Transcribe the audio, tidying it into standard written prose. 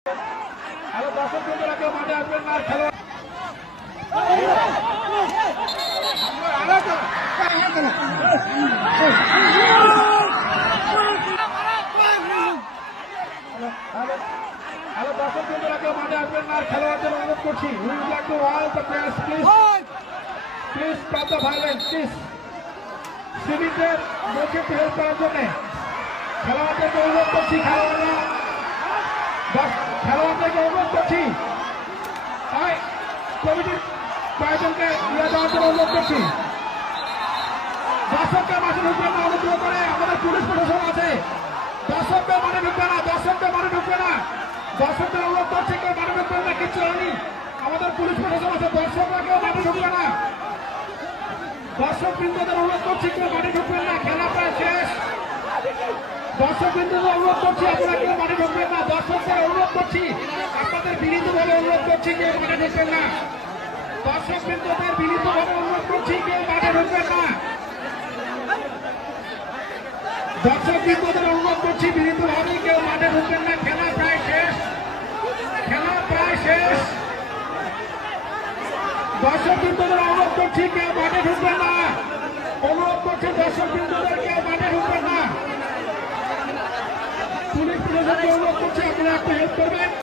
দর্শক বন্ধুরা কেউ মাঠে আসবেন না, খেলোয়াড় দর্শক বন্ধুরা কেউ মাঠে আসবেন না, খেলোয়াড়দের অনুরোধ করছি, please stop the violence, please সিভিকদের মুখে হেল্প করার জন্য খেলোয়াড়দেরকে অনুরোধ করছি, খেলোয়াড়দেরকে অনুরোধ করছি, কমিটির কয়েকজনকে ইয়ে দেওয়ার জন্য অনুরোধ করছি। দর্শককে মাঠে ঢুকবেন না, অনুগ্রহ করে আমাদের পুলিশ প্রশাসন আছে, দর্শককে মাঠে ঢুকবে না, দর্শককে মাঠে ঢুকবে না, দর্শকদের অনুরোধ করছে কেউ মাঠে ঢুকবেন না, কিচ্ছু হয়নি, আমাদের পুলিশ প্রশাসন আছে, দর্শকরা কেউ মাঠে ঢুকবে না, দর্শক বৃন্দদের অনুরোধ করছি কেউ মাঠে ঢুকবেন না, খেলা প্রায় শেষ, দর্শক বৃন্দদের অনুরোধ করছি আপনারা কেউ মাঠে ঢুকবেন না, দর্শকদের অনুরোধ করছি, আপনাদের বিনীতভাবে অনুরোধ করছি কেউ মাঠে ঢুকবেন না, দর্শক বৃন্দদের বিনীতভাবে অনুরোধ করছি কেউ মাঠে ঢুকবেন না, দর্শক বৃন্দদের অনুরোধ করছি বিনীতভাবে কেউ মাঠে ঢুকবেন না, খেলা প্রায় শেষ, খেলা প্রায় শেষ, দর্শক বৃন্দদের অনুরোধ করছি কেউ মাঠে ঢুকবেন না, অনুরোধ করছি দর্শক বৃন্দদের কেউ মাঠে ঢুকবেন না, পুলিশ প্রশাসনকে অনুরোধ করছি আপনারা একটু হেল্প করবেন।